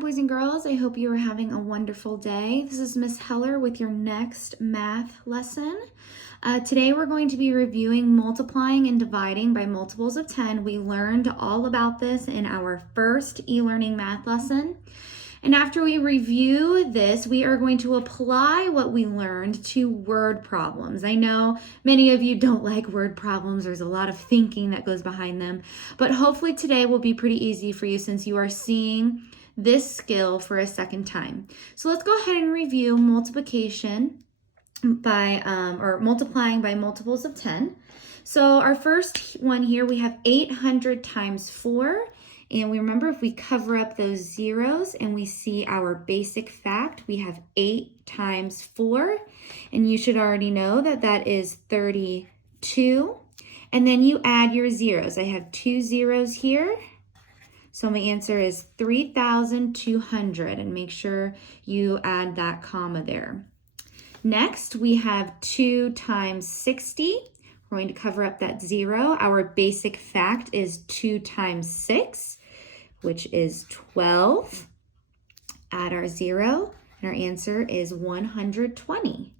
boys and girls. I hope you are having a wonderful day. This is Miss Heller with your next math lesson. Today we're going to be reviewing multiplying and dividing by multiples of 10. We learned all about this in our first e-learning math lesson. And after we review this, we are going to apply what we learned to word problems. I know many of you don't like word problems. There's a lot of thinking that goes behind them. But hopefully today will be pretty easy for you since you are seeing this skill for a second time. So let's go ahead and review multiplication by, or multiplying by multiples of 10. So our first one here, we have 800 times 4. And we remember if we cover up those zeros and we see our basic fact, we have 8 times 4. And you should already know that that is 32. And then you add your zeros. I have 2 zeros here. So my answer is 3,200. And make sure you add that comma there. Next, we have 2 times 60. We're going to cover up that 0. Our basic fact is 2 times 6, which is 12. Add our 0, and our answer is 120.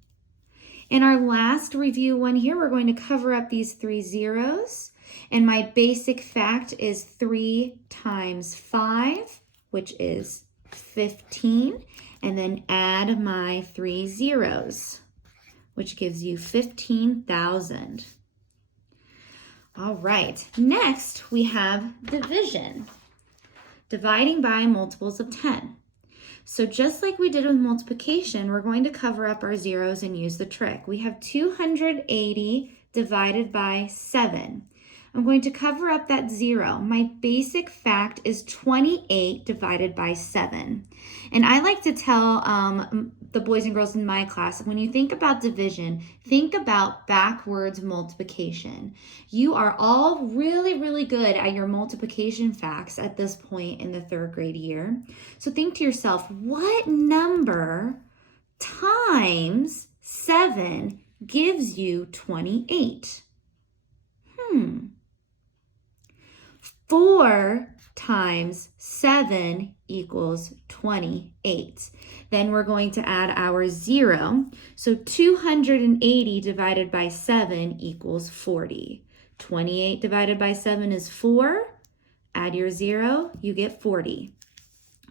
In our last review one here, we're going to cover up these 3 zeros, and my basic fact is 3 times 5, which is 15, and then add my 3 zeros, which gives you 15,000. All right, next we have division, dividing by multiples of 10. So just like we did with multiplication, we're going to cover up our zeros and use the trick. We have 280 divided by 7. I'm going to cover up that 0. My basic fact is 28 divided by 7. And I like to tell the boys and girls in my class, when you think about division, think about backwards multiplication. You are all really, really good at your multiplication facts at this point in the 3rd grade year. So think to yourself, what number times 7 gives you 28? 4 times 7 equals 28. Then we're going to add our 0. So 280 divided by 7 equals 40. 28 divided by 7 is 4. Add your 0, you get 40.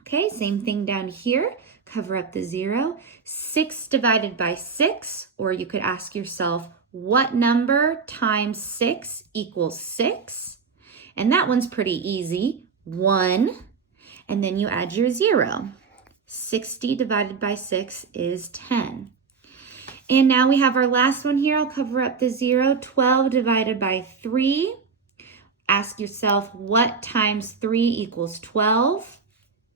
Okay, same thing down here. Cover up the 0. 6 divided by 6, or you could ask yourself, what number times 6 equals 6? And that one's pretty easy, 1, and then you add your 0. 60 divided by 6 is 10. And now we have our last one here. I'll cover up the 0. 12 divided by 3. Ask yourself, what times 3 equals 12?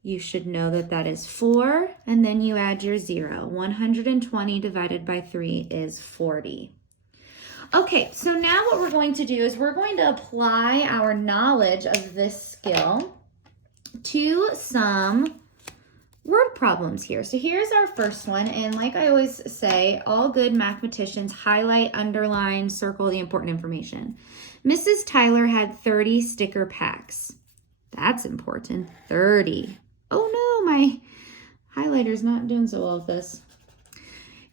You should know that that is 4, and then you add your 0. 120 divided by 3 is 40. Okay, so now what we're going to do is we're going to apply our knowledge of this skill to some word problems here. So here's our first one, and like I always say, all good mathematicians highlight, underline, circle the important information. Mrs. Tyler had 30 sticker packs. That's important, 30. Oh no, my highlighter's not doing so well with this.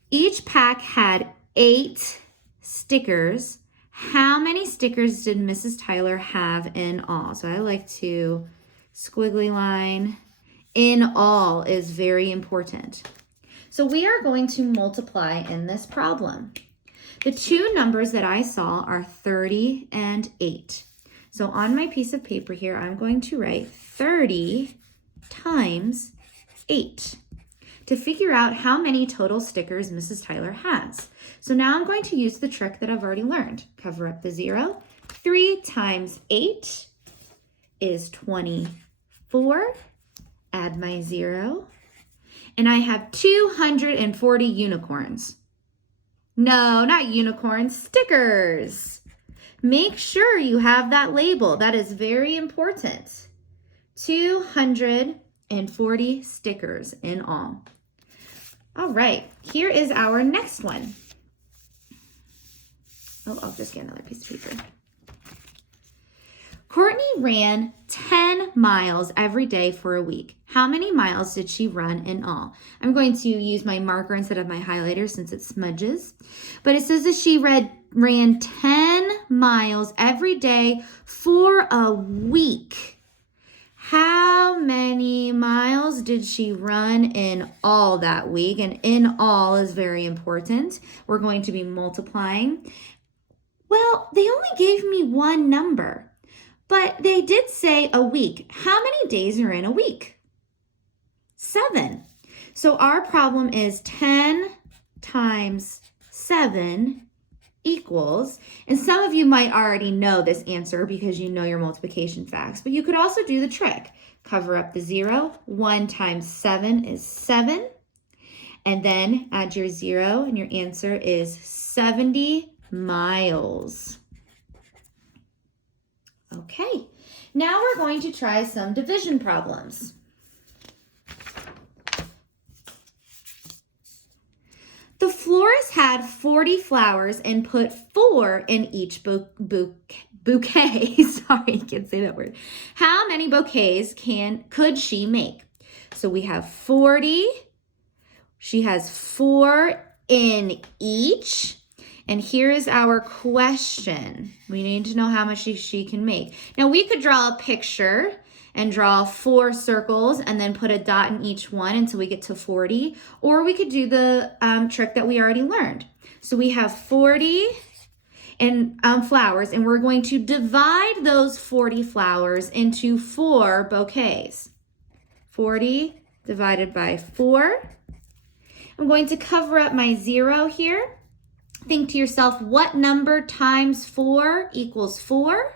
Each pack had 8 stickers. How many stickers did Mrs. Tyler have in all? So I like to squiggly line. In all is very important. So we are going to multiply in this problem. The 2 numbers that I saw are 30 and 8. So on my piece of paper here, I'm going to write 30 times 8 to figure out how many total stickers Mrs. Tyler has. So now I'm going to use the trick that I've already learned. Cover up the 0. 3 times 8 is 24. Add my 0. And I have 240 unicorns. No, not unicorns, stickers. Make sure you have that label. That is very important. 240 stickers in all. All right, here is our next one. Oh, I'll just get another piece of paper. Courtney ran 10 miles every day for a week. How many miles did she run in all? I'm going to use my marker instead of my highlighter since it smudges. But it says that she ran 10 miles every day for a week. How many miles did she run in all that week? And in all is very important. We're going to be multiplying. Well, they only gave me one number, but they did say a week. How many days are in a week? 7. So our problem is 10 times 7 equals, and some of you might already know this answer because you know your multiplication facts, but you could also do the trick. Cover up the 0. 1 times 7 is 7. And then add your 0, and your answer is 70 miles. Okay, now we're going to try some division problems. The florist had 40 flowers and put 4 in each bouquet. Sorry, I can't say that word. How many bouquets could she make? So we have 40. She has 4 in each. And here is our question. We need to know how much she can make. Now we could draw a picture and draw 4 circles and then put a dot in each one until we get to 40. Or we could do the trick that we already learned. So we have 40 flowers, and we're going to divide those 40 flowers into 4 bouquets. 40 divided by 4. I'm going to cover up my 0 here. Think to yourself, what number times 4 equals 4?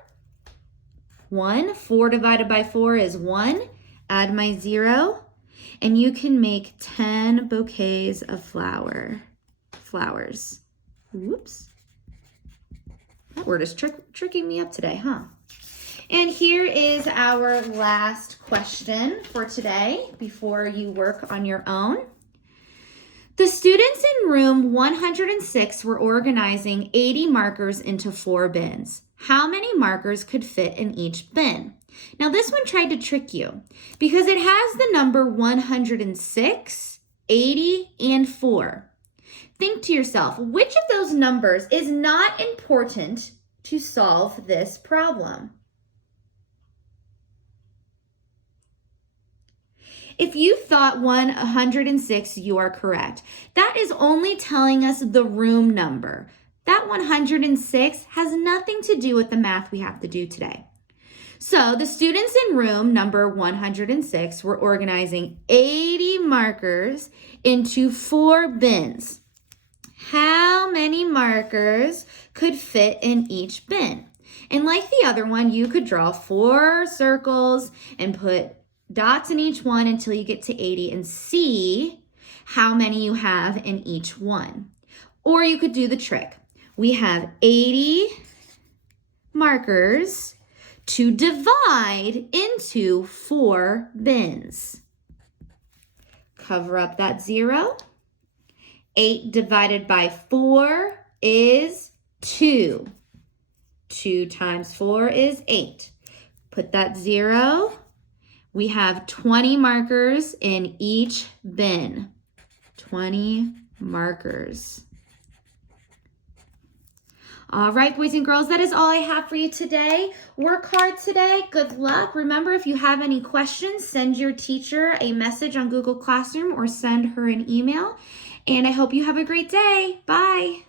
1. 4 divided by 4 is 1. Add my 0, and you can make 10 bouquets of flowers. Whoops. That word is tricking me up today, huh? And here is our last question for today before you work on your own. The students in room 106 were organizing 80 markers into 4 bins. How many markers could fit in each bin? Now this one tried to trick you because it has the number 106, 80, and 4. Think to yourself, which of those numbers is not important to solve this problem? If you thought 106, you are correct. That is only telling us the room number. That 106 has nothing to do with the math we have to do today. So the students in room number 106 were organizing 80 markers into 4 bins. How many markers could fit in each bin? And like the other one, you could draw 4 circles and put dots in each one until you get to 80 and see how many you have in each one. Or you could do the trick. We have 80 markers to divide into 4 bins. Cover up that 0. 8 divided by 4 is 2. 2 times 4 is 8. Put that 0. We have 20 markers in each bin. 20 markers. All right, boys and girls, that is all I have for you today. Work hard today. Good luck. Remember, if you have any questions, send your teacher a message on Google Classroom or send her an email. And I hope you have a great day. Bye.